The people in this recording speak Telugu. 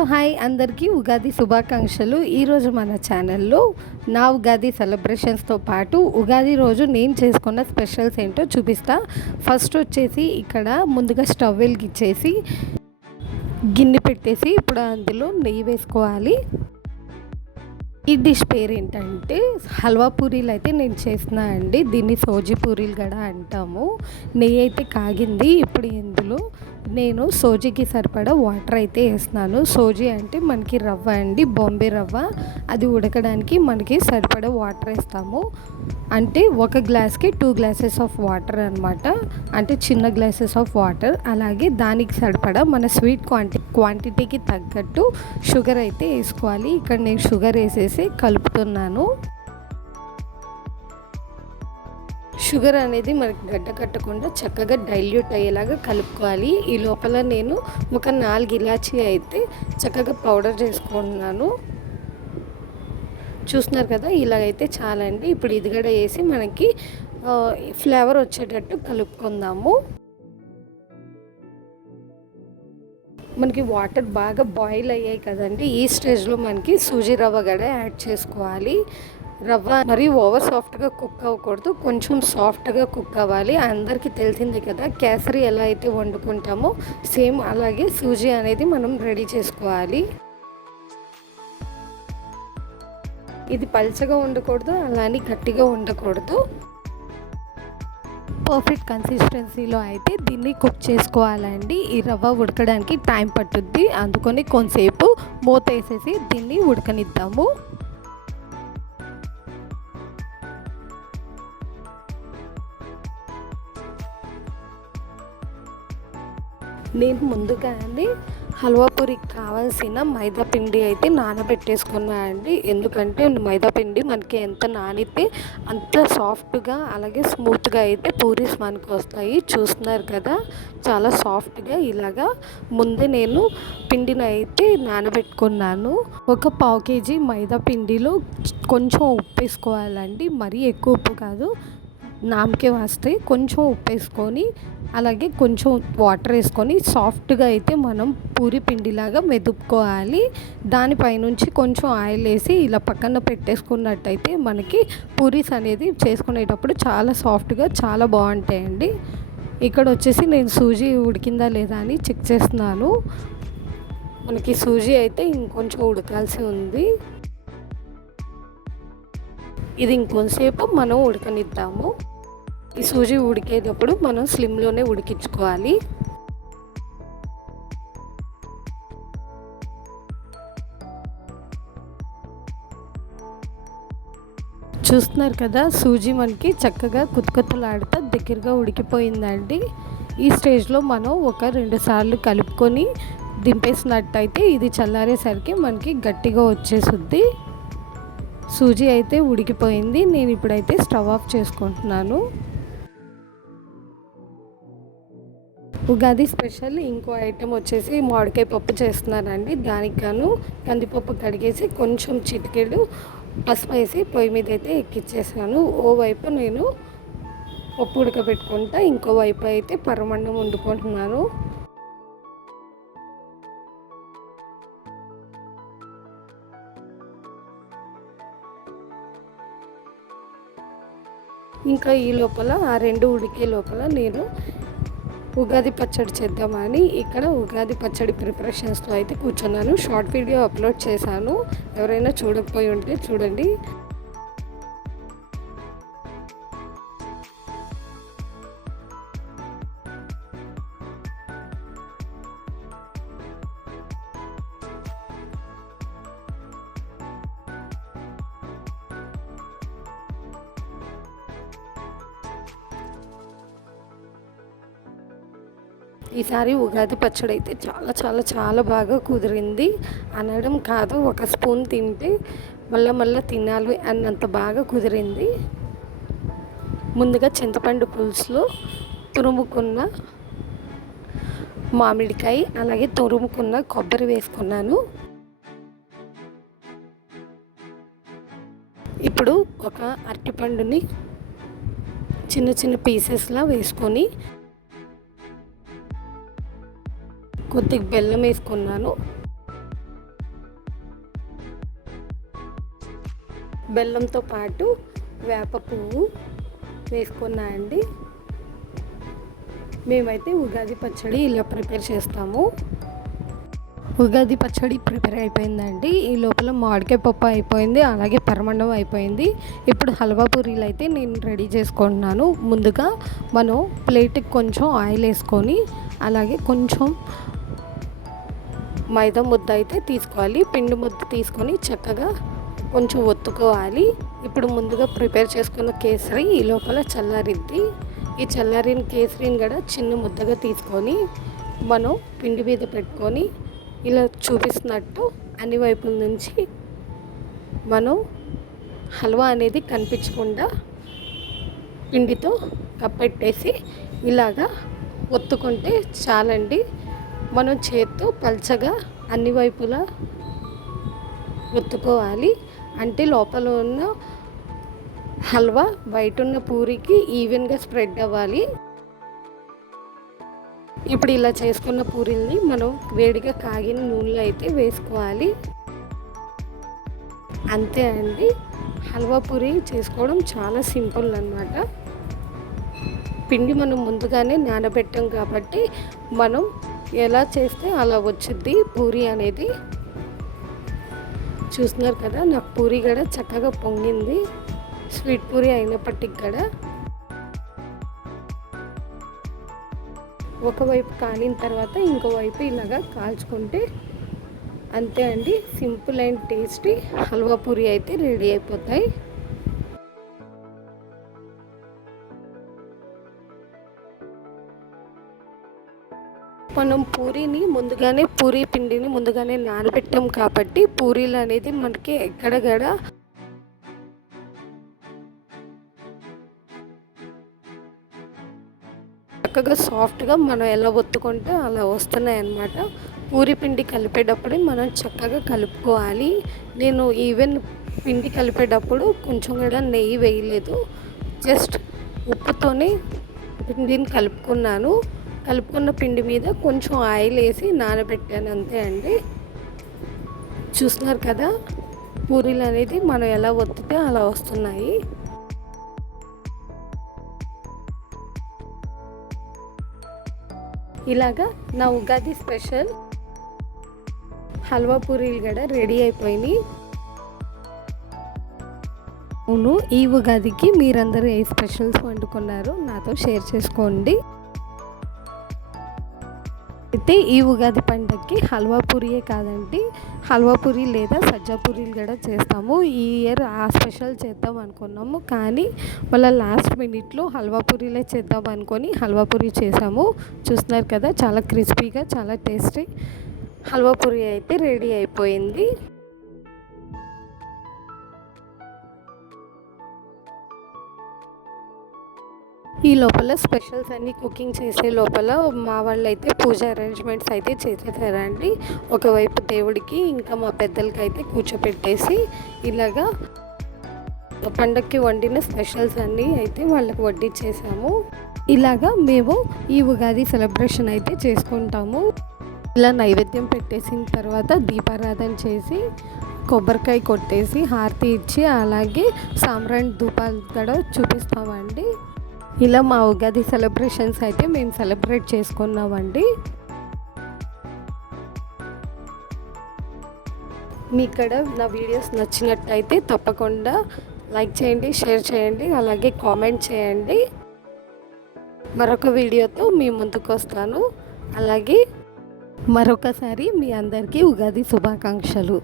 హలో హాయ్ అందరికీ ఉగాది శుభాకాంక్షలు. ఈరోజు మన ఛానల్లో నా ఉగాది సెలబ్రేషన్స్తో పాటు ఉగాది రోజు నేను చేసుకున్న స్పెషల్స్ ఏంటో చూపిస్తా. ఫస్ట్ వచ్చేసి ఇక్కడ ముందుగా స్టవ్ వెలిగించేసి గిన్నె పెట్టేసి ఇప్పుడు అందులో నెయ్యి వేసుకోవాలి. ఈ డిష్ పేరు ఏంటంటే హల్వా పూరీలు అయితే నేను చేస్తున్నా అండి. దీన్ని సోజీ పూరీలు కూడా అంటాము. నెయ్యి అయితే కాగింది. ఇప్పుడు ఇందులో నేను సోజీకి సరిపడా వాటర్ అయితే వేస్తున్నాను. సోజీ అంటే మనకి రవ్వ అండి, బాంబే రవ్వ. అది ఉడకడానికి మనకి సరిపడా వాటర్ వేస్తాము. అంటే ఒక గ్లాస్కి 2 గ్లాసెస్ ఆఫ్ వాటర్ అనమాట. అంటే చిన్న గ్లాసెస్ ఆఫ్ వాటర్. అలాగే దానికి సరిపడా మన స్వీట్ క్వాంటిటీకి తగ్గట్టు షుగర్ అయితే వేసుకోవాలి. ఇక్కడ నేను షుగర్ వేసేసి కలుపుతున్నాను. షుగర్ అనేది మనకి గడ్డ కట్టకుండా చక్కగా డైల్యూట్ అయ్యేలాగా కలుపుకోవాలి. ఈ లోపల నేను ఒక 4 ఇలాచీ అయితే చక్కగా పౌడర్ చేసుకుంటున్నాను. చూస్తున్నారు కదా, ఇలాగైతే చాలండి. ఇప్పుడు ఇది కూడా వేసి మనకి ఫ్లేవర్ వచ్చేటట్టు కలుపుకుందాము. మనకి వాటర్ బాగా బాయిల్ అయ్యాయి కదండి. ఈ స్టేజ్లో మనకి సూజీ రవ్వ కూడా యాడ్ చేసుకోవాలి. రవ్వ మరీ ఓవర్ సాఫ్ట్గా కుక్ అవ్వకూడదు, కొంచెం సాఫ్ట్గా కుక్ అవ్వాలి. అందరికీ తెలిసిందే కదా, కేసరి ఎలా అయితే వండుకుంటామో సేమ్ అలాగే సూజీ అనేది మనం రెడీ చేసుకోవాలి. ఇది పల్చగా ఉండకూడదు, అలానే గట్టిగా ఉండకూడదు. పర్ఫెక్ట్ కన్సిస్టెన్సీలో అయితే దీన్ని కుక్ చేసుకోవాలండి. ఈ రవ్వ ఉడకడానికి టైం పట్టుద్ది, అందుకని కొంతసేపు మూత వేసేసి దీన్ని ఉడకనిద్దాము. నేను ముందుగానే హల్వా పూరికి కావాల్సిన మైదా పిండి అయితే నానబెట్టేసుకున్నా అండి. ఎందుకంటే మైదా పిండి మనకి ఎంత నానితే అంత సాఫ్ట్గా అలాగే స్మూత్గా అయితే పూరీస్ మనకు వస్తాయి. చూస్తున్నారు కదా, చాలా సాఫ్ట్గా ఇలాగా ముందే నేను పిండిని అయితే నానబెట్టుకున్నాను. ఒక 1/2 కేజీ మైదా పిండిలో కొంచెం ఉప్పు వేసుకోవాలండి. మరీ ఎక్కువ ఉప్పు కాదు, నామకే వస్తే కొంచెం ఉప్పు వేసుకొని అలాగే కొంచెం వాటర్ వేసుకొని సాఫ్ట్గా అయితే మనం పూరి పిండిలాగా మెదుపుకోవాలి. దానిపైనుంచి కొంచెం ఆయిల్ వేసి ఇలా పక్కన పెట్టేసుకున్నట్టయితే మనకి పూరీస్ అనేది చేసుకునేటప్పుడు చాలా సాఫ్ట్గా చాలా బాగుంటాయండి. ఇక్కడ వచ్చేసి నేను సూజీ ఉడికిందా లేదా అని చెక్ చేస్తున్నాను. మనకి సూజీ అయితే ఇంకొంచెం ఉడకాల్సి ఉంది. ఇది ఇంకొంతసేపు మనం ఉడకనిద్దాము. ఈ సూజీ ఉడికేటప్పుడు మనం స్లిమ్లోనే ఉడికించుకోవాలి. చూస్తున్నారు కదా, సూజీ మనకి చక్కగా కుతకుతలాడుతా దగ్గరగా ఉడికిపోయిందండి. ఈ స్టేజ్లో మనం ఒక 2 సార్లు కలుపుకొని దింపేసినట్టయితే ఇది చల్లారేసరికి మనకి గట్టిగా వచ్చేసుద్ది. సూజీ అయితే ఉడికిపోయింది. నేను ఇప్పుడైతే స్టవ్ ఆఫ్ చేసుకుంటున్నాను. ఉగాది స్పెషల్ ఇంకో ఐటెం వచ్చేసి మామిడికాయ పప్పు చేస్తున్నానండి. దానికి గాను కందిపప్పు కడిగేసి కొంచెం చిటికెడు పసుపు వేసి పొయ్యి మీద అయితే ఎక్కిచ్చేసాను. ఓవైపు నేను పప్పు ఉడకబెట్టుకుంటా, ఇంకోవైపు అయితే పరమన్నం వండుకుంటున్నాను. ఇంకా ఈ లోపల ఆ 2 ఉడికే లోపల నేను ఉగాది పచ్చడి చేద్దామని ఇక్కడ ఉగాది పచ్చడి ప్రిపరేషన్స్లో అయితే కూర్చున్నాను. షార్ట్ వీడియో అప్లోడ్ చేశాను, ఎవరైనా చూడకపోయి ఉంటే చూడండి. ఈసారి ఉగాది పచ్చడి అయితే చాలా చాలా చాలా బాగా కుదిరింది. అనడం కాదు, ఒక స్పూన్ తింటే మళ్ళీ తినాలి అన్నంత బాగా కుదిరింది. ముందుగా చింతపండు పులుసులో తురుముకున్న మామిడికాయ అలాగే తురుముకున్న కొబ్బరి వేసుకున్నాను. ఇప్పుడు ఒక అరటిపండుని చిన్న చిన్న పీసెస్లా వేసుకొని కొద్దిగా బెల్లం వేసుకున్నాను. బెల్లంతో పాటు వేప పువ్వు వేసుకున్నా అండి. మేమైతే ఉగాది పచ్చడి ఇలా ప్రిపేర్ చేస్తాము. ఉగాది పచ్చడి ప్రిపేర్ అయిపోయిందండి. ఈ లోపల మామిడికాయ పప్పు అయిపోయింది, అలాగే పరమాన్నం అయిపోయింది. ఇప్పుడు హల్వా పూరీలు అయితే నేను రెడీ చేసుకుంటున్నాను. ముందుగా మనం ప్లేట్కి కొంచెం ఆయిల్ వేసుకొని అలాగే కొంచెం మైదా ముద్ద అయితే తీసుకోవాలి. పిండి ముద్ద తీసుకొని చక్కగా కొంచెం ఒత్తుకోవాలి. ఇప్పుడు ముందుగా ప్రిపేర్ చేసుకున్న కేసరి ఈ లోపల చల్లారిద్ది. ఈ చల్లారిన కేసరిని కూడా చిన్న ముద్దగా తీసుకొని మనం పిండి మీద పెట్టుకొని ఇలా చూపిస్తున్నట్టు అన్ని వైపుల నుంచి మనం హల్వా అనేది కనిపించకుండా పిండితో కప్పెట్టేసి ఇలాగా ఒత్తుకుంటే చాలండి. మనం చేత్తో పల్చగా అన్ని వైపులా ఒత్తుకోవాలి. అంటే లోపల ఉన్న హల్వా బయట ఉన్న పూరికి ఈవెన్గా స్ప్రెడ్ అవ్వాలి. ఇప్పుడు ఇలా చేసుకున్న పూరీల్ని మనం వేడిగా కాగిన నూనెలో అయితే వేసుకోవాలి. అంతే అండి, హల్వా పూరి చేసుకోవడం చాలా సింపుల్ అన్నమాట. పిండి మనం ముందుగానే నానబెట్టాం కాబట్టి మనం ఎలా చేస్తే అలా వచ్చింది పూరి అనేది. చూస్తున్నారు కదా, నాకు పూరి కూడా చక్కగా పొంగింది. స్వీట్ పూరి అయినప్పటికి కూడా ఒకవైపు కాలిన తర్వాత ఇంకోవైపు ఇలాగా కాల్చుకుంటే అంతే అండి, simple and tasty halwa puri అయితే రెడీ అయిపోతాయి. మనం పూరీ పిండిని ముందుగానే నానబెట్టాం కాబట్టి పూరీలు అనేది మనకి ఎక్కడగడ చక్కగా సాఫ్ట్గా మనం ఎలా ఒత్తుకుంటే అలా వస్తున్నాయి అన్నమాట. పూరి పిండి కలిపేటప్పుడు మనం చక్కగా కలుపుకోవాలి. నేను ఈవెన్ పిండి కలిపేటప్పుడు కొంచెం కూడా నెయ్యి వేయలేదు, జస్ట్ ఉప్పుతోనే పిండిని కలుపుకున్న పిండి మీద కొంచెం ఆయిల్ వేసి నానబెట్టాను అంతే అండి. చూస్తున్నారు కదా, పూరీలు అనేది మనం ఎలా ఒత్తితే అలా వస్తున్నాయి. ఇలాగా నా ఉగాది స్పెషల్ హల్వా పూరీలు కూడా రెడీ అయిపోయినాయి. అవును, ఈ ఉగాదికి మీరందరూ ఏ స్పెషల్స్ వండుకున్నారో నాతో షేర్ చేసుకోండి. అయితే ఈ ఉగాది పండగకి హల్వా పూరియే కాదండి, హల్వా పూరి లేదా సజ్జా పూరీలు కూడా చేస్తాము. ఈ ఇయర్ ఆ స్పెషల్ చేద్దాం అనుకున్నాము, కానీ మళ్ళీ లాస్ట్ మినిట్లో హల్వా పూరీలే చేద్దాం అనుకొని హల్వా పూరి చేసాము. చూస్తున్నారు కదా, చాలా క్రిస్పీగా చాలా టేస్టీ హల్వా పూరి అయితే రెడీ అయిపోయింది. ఈ లోపల స్పెషల్స్ అన్నీ కుకింగ్ చేసే లోపల మా వాళ్ళు అయితే పూజ అరేంజ్మెంట్స్ అయితే చేసేసారండి. ఒకవైపు దేవుడికి ఇంకా మా పెద్దలకి అయితే కూర్చోపెట్టేసి ఇలాగా పండగకి వండిన స్పెషల్స్ అన్నీ అయితే వాళ్ళకి వడ్డించేసాము. ఇలాగా మేము ఈ ఉగాది సెలబ్రేషన్ అయితే చేసుకుంటాము. ఇలా నైవేద్యం పెట్టేసిన తర్వాత దీపారాధన చేసి కొబ్బరికాయ కొట్టేసి హారతి ఇచ్చి అలాగే సాంబ్రాణి ధూపాలు కూడా చూపిస్తామండి. ఇలా మా ఉగాది సెలబ్రేషన్స్ అయితే మేము సెలబ్రేట్ చేసుకున్నామండి. మీకు కూడా నా వీడియోస్ నచ్చినట్టయితే తప్పకుండా లైక్ చేయండి, షేర్ చేయండి, అలాగే కామెంట్ చేయండి. మరొక వీడియోతో మీ ముందుకు వస్తాను. అలాగే మరొకసారి మీ అందరికీ ఉగాది శుభాకాంక్షలు.